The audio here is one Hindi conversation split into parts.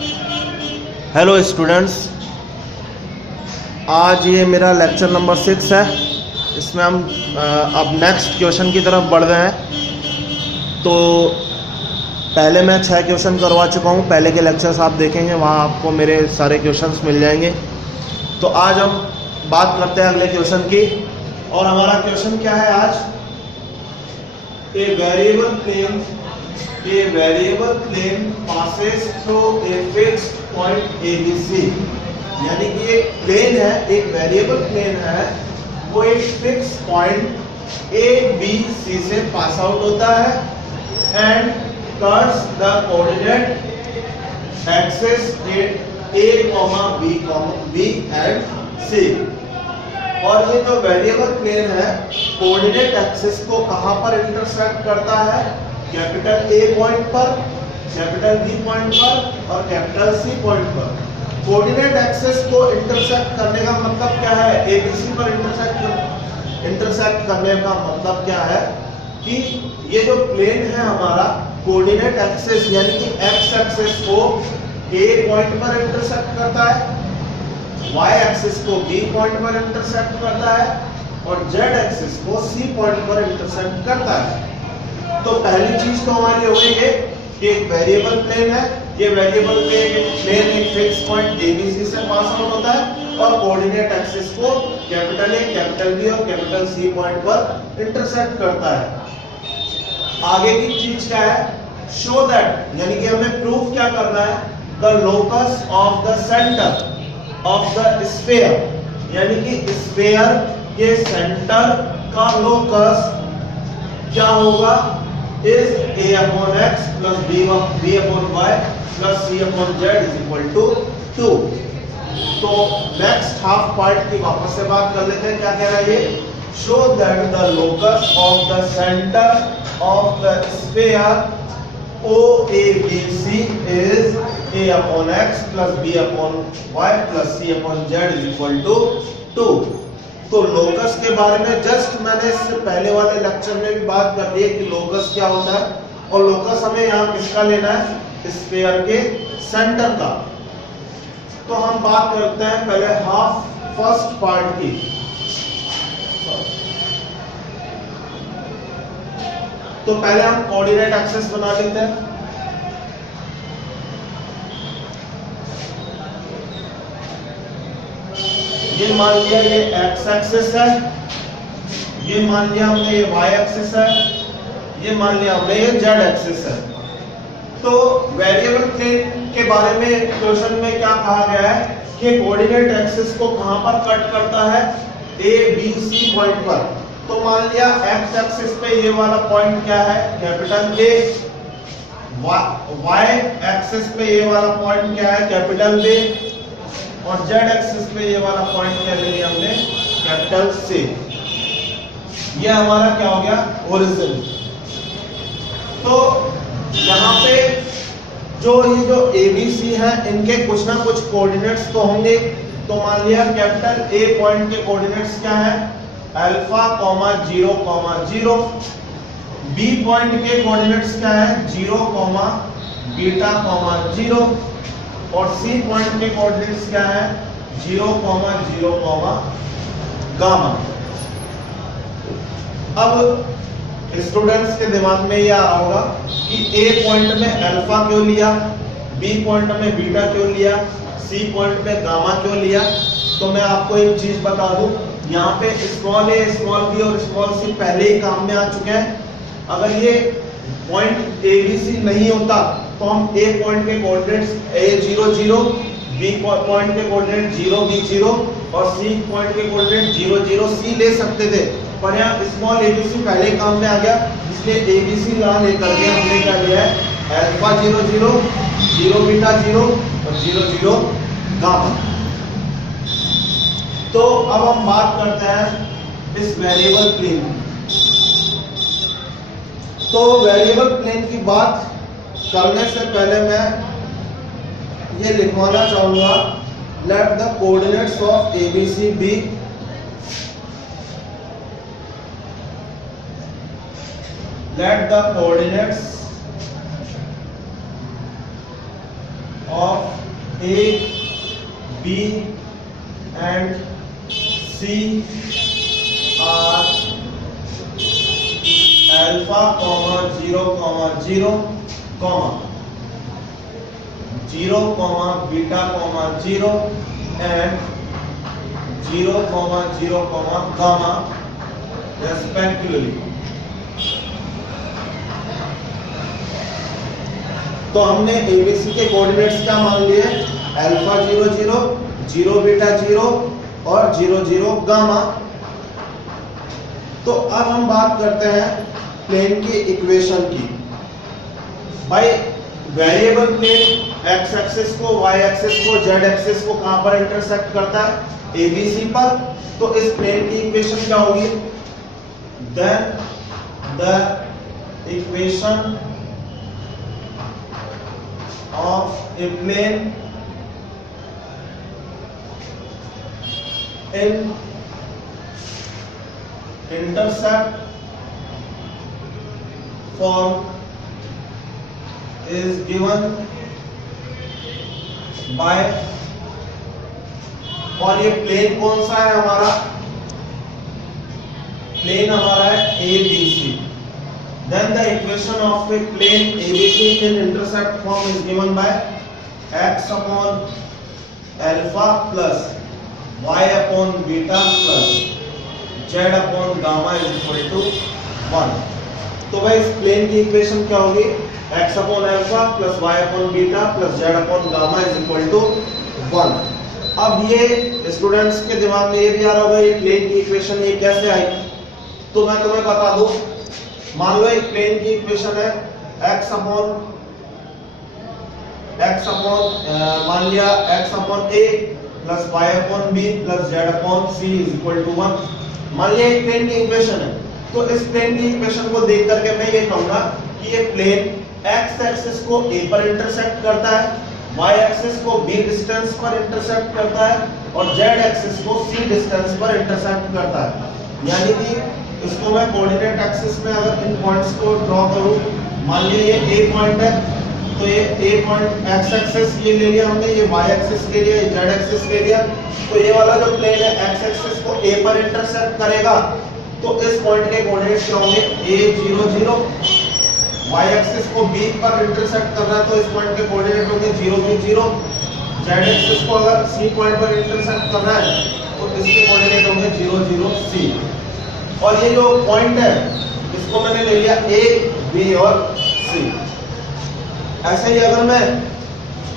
हेलो स्टूडेंट्स, आज ये मेरा लेक्चर नंबर 6 है। इसमें हम अब नेक्स्ट क्वेश्चन की तरफ बढ़ रहे हैं। तो पहले मैं 6 क्वेश्चन करवा चुका हूँ। पहले के लेक्चर्स आप देखेंगे, वहाँ आपको मेरे सारे क्वेश्चंस मिल जाएंगे। तो आज हम बात करते हैं अगले क्वेश्चन की। और हमारा क्वेश्चन क्या है आज? A variable plane passes through a fixed point ABC। यानी कि एक प्लेन है, एक वेरिएबल प्लेन है, वो एक फिक्स पॉइंट ABC से पास आउट होता है and curves the coordinate axis at A, B and C। और ये जो वेरिएबल प्लेन है कोऑर्डिनेट एक्सिस को कहां पर इंटरसेक्ट करता है? कैपिटल A पॉइंट पर, कैपिटल B पॉइंट पर और कैपिटल C पॉइंट पर। कोऑर्डिनेट एक्सिस को इंटरसेक्ट करने का मतलब क्या है? ABC पर इंटरसेक्ट करने का मतलब क्या है कि ये जो प्लेन है हमारा कोऑर्डिनेट एक्सिस यानी कि एक्स एक्सिस को A पॉइंट पर इंटरसेक्ट करता है, Y एक्सिस को B पॉइंट पर इंटरसेक्ट करता है और Z एक्सिस को C पॉइंट पर इंटरसेक्ट करता है। तो पहली चीज तो हमारी हो गई ये कि एक वेरिएबल प्लेन है। ये वेरिएबल प्लेन एक फिक्स पॉइंट ABC से पास आउट होता है और कोऑर्डिनेट एक्सिस को कैपिटल A, कैपिटल B और कैपिटल C पॉइंट पर इंटरसेक्ट करता है। आगे की चीज क्या है? शो दैट, यानी कि हमें प्रूफ क्या करना है? The locus of the centre of the sphere, यानी कि स्फीयर के सेंटर का लोकस क्या होगा? Is A upon x plus B upon y plus C upon z is equal to 2। तो नेक्स्ट हाफ पार्ट की वापस से बात कर लेते हैं। क्या कह रहा है ये? Show that the locus of the centre of the sphere OABC is A upon x plus B upon y plus C upon z is equal to 2। तो लोकस के बारे में जस्ट मैंने इससे पहले वाले लेक्चर में भी बात कर ली है कि लोकस क्या होता है। और लोकस हमें यहाँ किसका लेना है? स्फीयर के सेंटर का। तो हम बात करते हैं पहले फर्स्ट पार्ट की। तो पहले हम कोऑर्डिनेट एक्सिस बना लेते हैं। ये मान लिया ये एक्स एक्सिस है, ये मान लिया हमने ये वाई एक्सिस है, ये मान लिया हमने ये जेड एक्सिस है। तो वेरिएबल प्लेन के बारे में क्वेश्चन में क्या कहा गया है कि कोऑर्डिनेट एक्सिस को कहां पर कट करता है? A, B, C पॉइंट पर। तो मान लिया एक्स एक्सिस पे ये वाला पॉइंट क्या है? Capital A। वाई एक्सिस पे ये वाला पॉइंट क्या है? Capital B। और Z एक्सिस पे ये वाला पॉइंट क्या ले लिया हमने? Capital C। ये हमारा क्या हो गया? ओरिजिन। तो यहाँ पे जो ABC है इनके कुछ ना कुछ कोऑर्डिनेट्स तो होंगे। तो मान लिया कैपिटल A पॉइंट के कोऑर्डिनेट्स क्या है? अल्फा, 0, 0। B पॉइंट के कोऑर्डिनेट्स क्या है? 0, बीटा, 0। और C पॉइंट के कोऑर्डिनेट्स क्या है? 0, 0, गामा। अब स्टूडेंट्स के दिमाग में यह आ रहा होगा कि A पॉइंट में अल्फा क्यों लिया, B पॉइंट में बीटा क्यों लिया, C पॉइंट में गामा क्यों लिया? तो मैं आपको एक चीज बता दूं, यहाँ पे स्मॉल a, स्मॉल b और स्मॉल c पहले ही काम में आ चुके हैं। अगर ये पॉइंट ABC नहीं होता तो हम A पॉइंट के कोऑर्डिनेट्स A 0 0, B पॉइंट के कोऑर्डिनेट 0 B 0 और C पॉइंट के कोऑर्डिनेट 0 0 C ले सकते थे, पर यहाँ स्मॉल ABC पहले काम में आ गया, इसलिए ABC यहाँ लेकर के हमने क्या लिया है? अल्फा 0 0, 0 बीटा 0 और 0 0 गामा। तो अब हम बात करते हैं इस वेरिएबल प्लेन। तो वेरिएबल प्लेन की बात करने से पहले मैं ये लिखवाना चाहूंगा, let the coordinates of ABC B let the coordinates of A, B and C are alpha, 0, 0, 0, beta, 0 and 0, 0, gamma respectively. तो हमने एबीसी के कोऑर्डिनेट्स क्या मान लिए? अल्फा 0, 0, 0 बीटा 0 और 0, 0 गामा। तो अब हम बात करते हैं प्लेन की इक्वेशन की। भाई वेरिएबल प्लेन एक्स एक्सिस को, वाई एक्सिस को, जेड एक्सिस को कहां पर इंटरसेक्ट करता है? एबीसी पर। तो इस प्लेन की इक्वेशन क्या होगी? Then the equation of a plane in intercept form is given by, और ये प्लेन कौन सा है हमारा? प्लेन हमारा है ABC. Then the equation of a plane ABC in intercept form is given by x upon alpha plus y upon beta plus z upon gamma is equal to 1. तो भाई इस प्लेन की इक्वेशन क्या होगी? x upon alpha plus y upon beta plus z upon gamma is equal to 1. अब ये स्टूडेंट्स के दिमाग में ये भी आ रहा होगा ये प्लेन की इक्वेशन ये कैसे आई? तो मैं तुम्हें बता दूं, मान लो एक प्लेन की इक्वेशन है x अपॉन मान लिया x upon a plus y upon b plus z upon c is equal to 1। मान लिया एक प्लेन की इक्वेशन है। तो इस प्लेन की इक्वेशन को देख करके मैं ये कहूंगा कि ये प्लेन x एक्सिस को a पर इंटरसेक्ट करता है, y एक्सिस को b डिस्टेंस पर इंटरसेक्ट करता है और z एक्सिस को c डिस्टेंस पर इंटरसेक्ट करता है। यानी कि इसको मैं कोऑर्डिनेट एक्सिस में अगर इन पॉइंट्स को ड्रॉ करूं, मान लीजिए ये ए पॉइंट है, तो ये ए पॉइंट एक्स एक्सिस ये ले लिया हमने, ये वाई एक्सिस ले लिया, ये जेड एक्सिस ले लिया। तो ये वाला जो प्लेन है एक्स एक्सिस को ए पर इंटरसेक्ट करेगा, तो इस पॉइंट के कोऑर्डिनेट्स क्या होंगे? ए 0, 0। वाई एक्सिस को बी पर इंटरसेक्ट कर रहा है तो इस पॉइंट के कोऑर्डिनेट होंगे 0, 0। जेड एक्सिस को अगर सी पॉइंट पर इंटरसेक्ट करना है तो इसके कोऑर्डिनेट होंगे 0, 0, सी। और ये जो पॉइंट है इसको मैंने ले लिया ए, बी और सी। ऐसे ही अगर मैं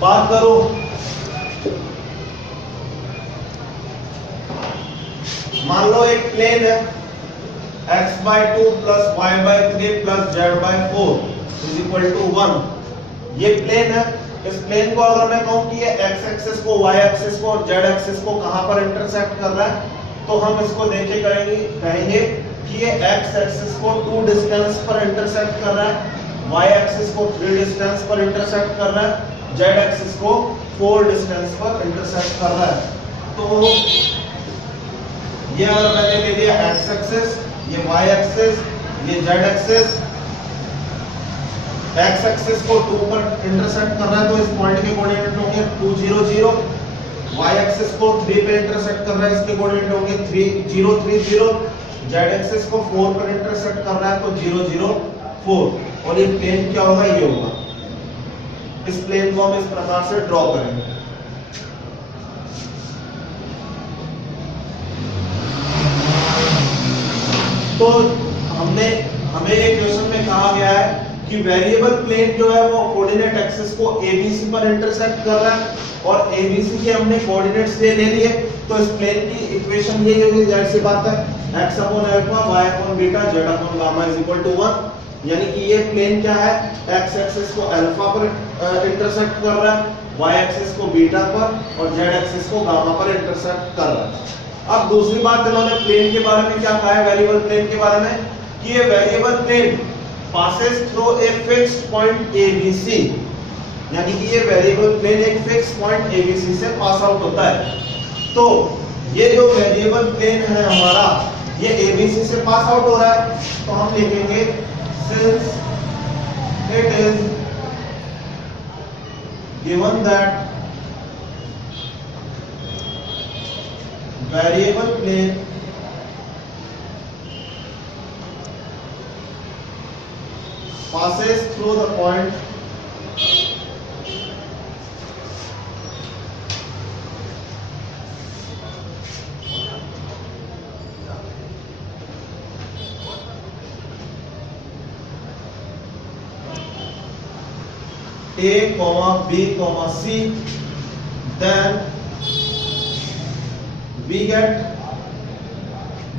बात करूं मान लो एक प्लेन है x/2 plus y/3 plus z/4 is equal to 1। ये प्लेन है। इस प्लेन को अगर मैं कहूं कि ये x एक्सिस को, y एक्सिस को और z एक्सिस को कहां पर इंटरसेक्ट कर रहा है, तो हम इसको देखे कहेंगे कि ये x एक्सिस को 2 डिस्टेंस पर इंटरसेक्ट कर रहा है, y एक्सिस को 3 डिस्टेंस पर इंटरसेक्ट कर रहा है, z एक्सिस को 4 डिस्टेंस पर इंटरसेक्ट कर रहा है। तो ये अगर मैंने ले लिया x एक्सिस, ये y एक्सिस, ये z एक्सिस, x एक्सिस को 2 पर इंटरसेक्ट कर रहा है तो इस पॉइंट के कोऑर्डिनेट होंगे 2, 0, 0। y एक्सिस को 3 पे इंटरसेक्ट कर रहा है, इसके कोऑर्डिनेट होंगे 3, 0, 3, 0। z एक्सिस को 4 पर इंटरसेक्ट कर रहा है तो 0, 0, 4। और ये प्लेन क्या होगा? ये होगा। इस प्लेन को हम इस प्रकार से ड्रॉ करेंगे। तो हमें एक क्वेश्चन में कहा गया है कि वेरिएबल प्लेन जो है वो कोऑर्डिनेट एक्सिस को ABC पर इंटरसेक्ट कर रहा है और ABC के हमने कोऑर्डिनेट्स ले लिए। तो इस प्लेन की इक्वेशन ये होगी, जाहिर सी बात है, x upon alpha, y upon beta, z upon gamma is equal to 1। यानी कि ये प्लेन क्या है? x एक्सिस को अल्फा पर इंटरसेक्ट कर रहा है, y एक्सिस को बीटा पर और z एक्सिस को गामा पर इंटरसेक्ट कर रहा है। अब दूसरी बात इन्होंने प्लेन के बारे में क्या कहा है, वेरिएबल प्लेन के बारे में, कि ये variable plane passes through a fixed point ABC, यानी कि ये वेरिएबल प्लेन एक फिक्स पॉइंट ABC से पास आउट होता है। तो ये जो वेरिएबल प्लेन है हमारा, ये ABC से पास आउट हो रहा है, तो हम लिखेंगे since it is given that variable plane passes through the point A, B, C, then we get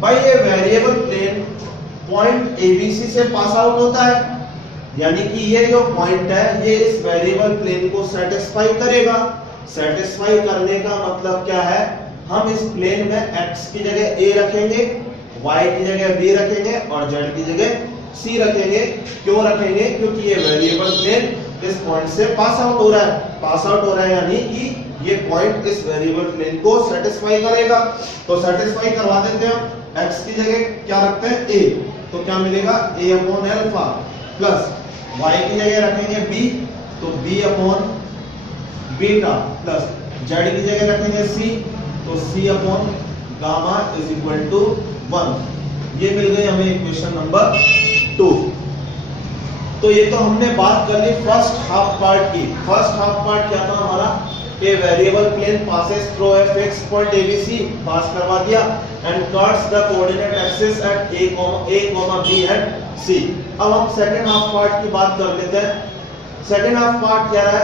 by a variable plane point ABC से पास आउट होता है, यानी कि ये जो पॉइंट है ये इस वेरिएबल प्लेन को सेटिस्फाई करेगा। सेटिस्फाई करने का मतलब क्या है, हम इस प्लेन में x की जगह A रखेंगे, y की जगह B रखेंगे और z की जगह C रखेंगे। क्यों रखेंगे? क्योंकि ये वेरिएबल प्लेन इस पॉइंट से पास आउट हो रहा है। पास आउट हो रहा है यानी कि ये पॉइंट इस वेरिएबल प्लेन को सेटिस्फाई करेगा। तो सेटिस्फाई करवा देते हैं, x की जगह क्या रखते हैं a, तो क्या मिलेगा a upon alpha, plus y की जगह रखेंगे b, तो b upon beta, plus z की जगह रखेंगे c, तो c upon gamma is equal to 1। ये मिल गई हमें इक्वेशन नंबर 2। तो ये तो हमने बात कर ली फर्स्ट हाफ पार्ट की। फर्स्ट हाफ पार्ट क्या था हमारा, a variable plane passes through a fixed point ABC, pass करवा दिया, and cuts the coordinate axis at A, B and C। अब हम सेकंड हाफ पार्ट की बात कर लेते हैं। सेकंड हाफ पार्ट क्या है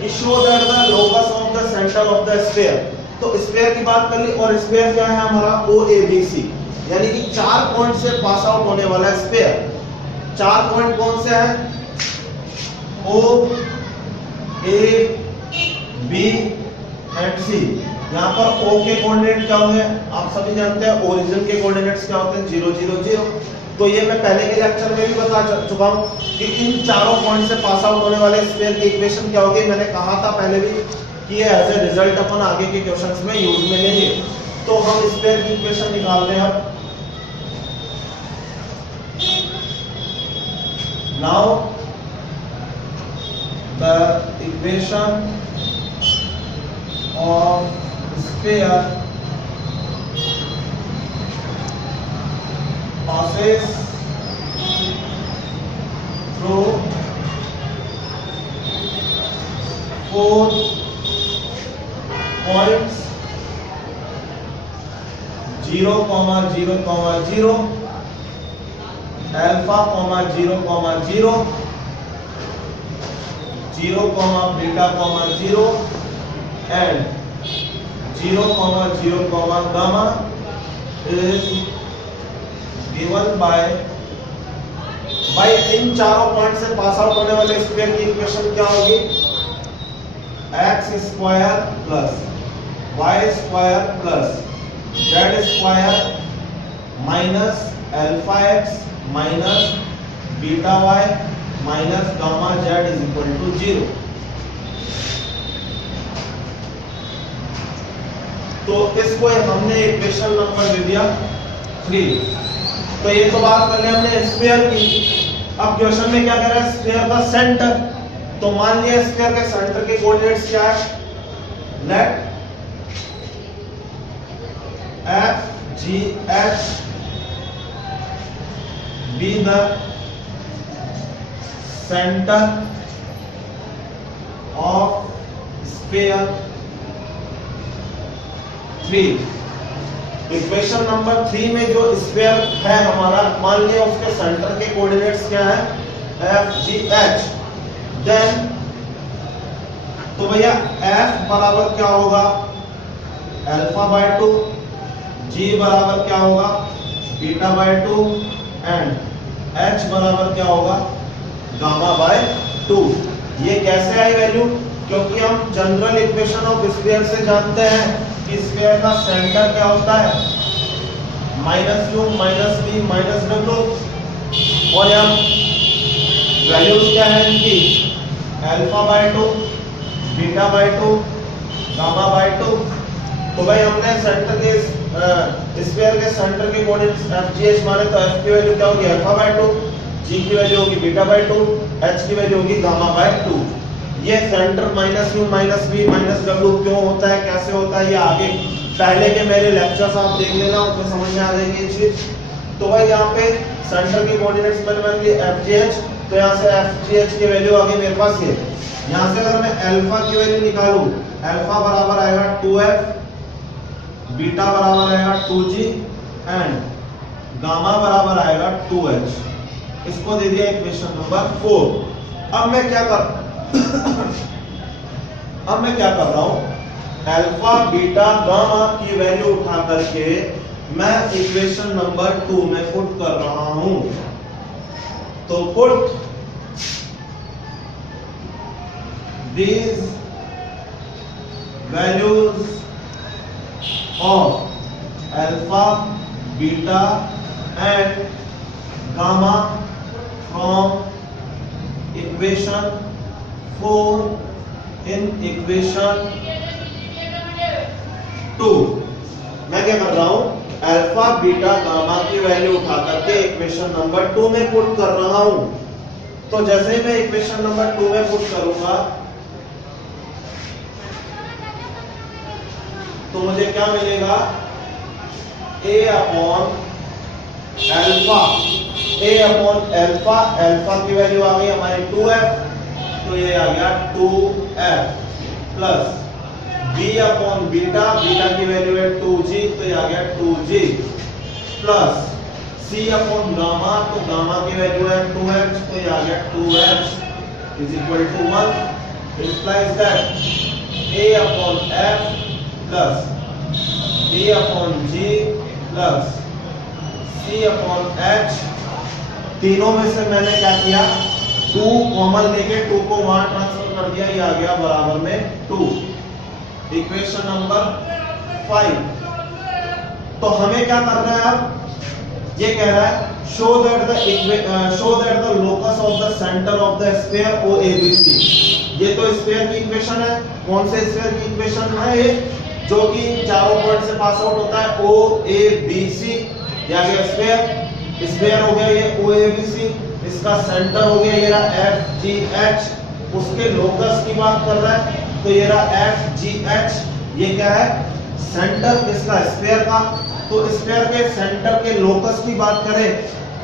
कि show that the locus of the centre of the sphere. तो स्फीयर की बात कर ली, और स्फीयर क्या है हमारा OABC, यानी कि 4 पॉइंट से पास आउट होने वाला है स्फीयर। 4 पॉइंट कौन से हैं, O, A, B and C। यहाँ पर O के कोऑर्डिनेट क्या होंगे, आप सभी जानते हैं ओरिजिन के कोऑर्डिनेट्स क्या होते हैं 0 0 0। तो ये मैं पहले के लेक्चर में भी बता चुका हूँ कि इन चारों पॉइंट से पास आउट होने वाले स्फीयर की इक्वेशन क्या होगी। मैंने कहा था पहले भी कि ये एज ए रिजल्ट अपन आगे के क्वेश्चंस में यूज में लेंगे। तो हम स्फीयर की इक्वेशन निकाल रहे हैं अब। Now the equation of sphere passes through 4 points 0, 0, 0, alpha 0, 0, 0, beta 0 and 0, 0, gamma is given by इन चारों पॉइंट से पास आउट होने वाले स्फीयर की इक्वेशन क्या होगी, x square plus y square plus z square minus alpha x minus beta y minus gamma z is equal to 0। तो इसको हमने इक्वेशन नंबर दे दिया 3। तो ये तो बात कर ली हमने स्फीयर की। अब क्वेश्चन में क्या कह रहा है, स्फीयर का सेंटर। तो मान लिया स्फीयर के सेंटर के कोऑर्डिनेट्स क्या है, let FGH be the center of sphere 3। Equation number 3 में जो स्फीयर है हमारा, मान लिया उसके सेंटर के कोऑर्डिनेट्स क्या है, FGH। देन तो भैया F बराबर क्या होगा, अल्फा बाय 2, G बराबर क्या होगा, बीटा बाय 2 एंड H बराबर क्या होगा, गामा बाय 2। ये कैसे आई वैल्यू, क्योंकि हम जनरल इक्वेशन ऑफ स्फीयर से जानते हैं कि स्फीयर का सेंटर क्या होता है, -u -v -w, और यहाँ वैल्यूज क्या है इनकी, alpha by 2, beta by 2, gamma by 2। तो भाई हमने सेंटर के स्फीयर के सेंटर के कोऑर्डिनेट्स FGH माने, तो F की वैल्यू क्या होगी, अल्फा बाय 2, G की वैल्यू होगी बीटा बाय 2, H की वैल्यू होगी गामा बाय 2। ये सेंटर -u -v -w क्यों होता है, कैसे होता है, ये आगे पहले के मेरे लेक्चर्स आप देख लेना, उसमें समझ में आ जाएगी ये चीज। तो भाई यहाँ पे सेंटर की कोऑर्डिनेट्स मैंने मान ली FGH, तो यहाँ से FGH की वैल्यू आ गई मेरे पास ये। यहाँ से अगर मैं अल्फा की वैल्यू निकालूं, अल्फा बराबर आएगा 2F, बीटा बराबर आएगा 2G एंड गामा बराबर आएगा 2H। इसको दे दिया इक्वेशन नंबर 4। अब मैं क्या कर रहा हूं, अल्फा बीटा गामा की वैल्यू उठा करके मैं इक्वेशन नंबर 2 में पुट कर रहा हूं। तो put these values of alpha, beta and gamma from equation 4 in equation 2। मैं क्या कर रहा हूं, अल्फा बीटा गामा की वैल्यू उठा करके इक्वेशन नंबर 2 में पुट कर रहा हूं। तो जैसे ही मैं इक्वेशन नंबर 2 में पुट करूंगा तो मुझे क्या मिलेगा, a अपॉन अल्फा, अल्फा की वैल्यू आ गई हमारी 2F, तो ये आ गया 2F plus b upon beta, beta की वैल्यू है 2G, तो ये आ गया 2G plus c upon gamma, तो गामा की वैल्यू है 2H, तो ये आ गया 2H is equal to 1। implies that a upon F plus b upon G plus c upon H। तीनों में से मैंने क्या किया, 2 कॉमन लेके 2 को वहां ट्रांसफर कर दिया, ये आ गया बराबर में 2। Equation number 5। तो हमें क्या करना है, अब ये कह रहा है show that the locus of the centre of the sphere OABC। ये तो स्फीयर की इक्वेशन है। कौन से स्फीयर की इक्वेशन है ये, जो कि चारों पॉइंट से पास आउट होता है, OABC। या गया स्फीयर हो गया ये OABC, इसका सेंटर हो गया ये रहा FGH, उसके लोकस की बात कर रहा है, तो ये रहा FGH। ये क्या है, सेंटर किसका, स्फीयर का। तो स्फीयर के सेंटर के लोकस की बात करें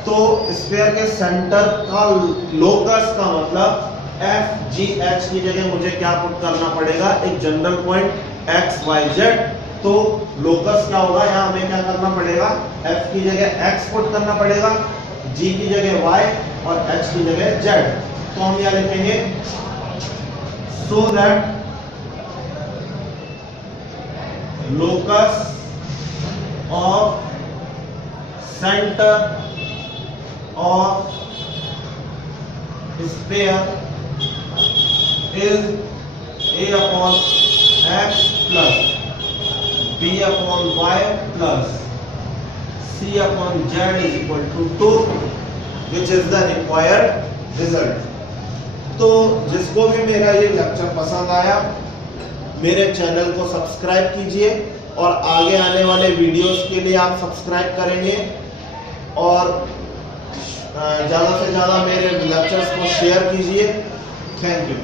तो स्फीयर के सेंटर का लोकस का मतलब FGH की जगह मुझे क्या पुट करना पड़ेगा, एक जनरल पॉइंट XYZ। तो लोकस क्या होगा, यहाँ हमें क्या करना पड़ेगा, F की जगह X पुट करना पड़ेगा, G की जगह Y और H की जगह Z। तो हम यहाँ लिखेंगे so that locus of center of sphere is A upon X plus B upon Y plus C upon Z is equal to 2, which is the required result। तो जिसको भी मेरा ये लेक्चर पसंद आया, मेरे चैनल को सब्सक्राइब कीजिए और आगे आने वाले वीडियोस के लिए आप सब्सक्राइब करेंगे और ज़्यादा से ज़्यादा मेरे लेक्चर्स को शेयर कीजिए। Thank you.